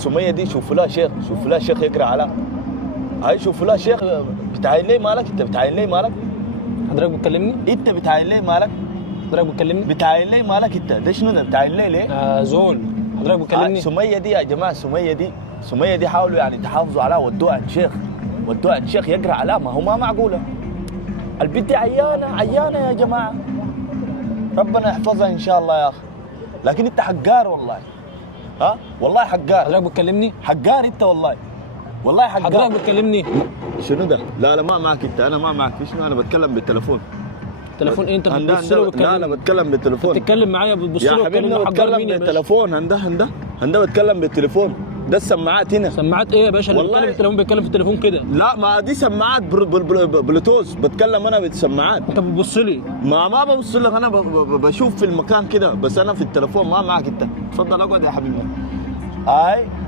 سمية دي شوفوا لها شيخ، شوفوا لها شيخ يقرا على هاي، شوفوا لها شيخ. بتعاين لي مالك انت؟ بتعاين لي مالك؟ حضرتك بتكلمني؟ انت بتعاين لي مالك؟ حضرتك بتكلمني؟ بتعاين لي مالك انت؟ ده شنو ده؟ بتعاين لي ليه؟ زول. حضرتك بتكلمني؟ سمية دي يا جماعه، سمية دي حاولوا يعني تحافظوا عليها، ودوها عند شيخ، ودوها عند شيخ يقرا عليها. ما هو ما معقوله البنت دي عيانه يا جماعه. ربنا يحفظها ان شاء الله يا اخي. لكن انت حقار والله، ها والله حقار. حضرتك بتكلمني؟ حقار انت والله، والله حقار. حضرتك بتكلمني؟ شنو ده؟ لا ما معك انت، انا ما معك. شنو؟ انا بتكلم بالتليفون. تليفون ايه؟ انت بتبص له وبتكلمني؟ لا انا بتكلم بالتليفون. بتتكلم معايا بتبص له يا حبيبي انا بتكلم بالتليفون. هندا بتكلم بالتليفون. ده السماعات هنا. سماعات ايه يا باشا؟ اللي بيتكلم في التليفون بيتكلم في التليفون كده. لا ما دي سماعات بلوتوث، بتكلم انا بالسماعات. انت بتبص لي؟ ما ببص لك، انا بشوف في المكان كده، بس انا في التليفون ما معك انت. اتفضل اقعد يا حبيبي. هاي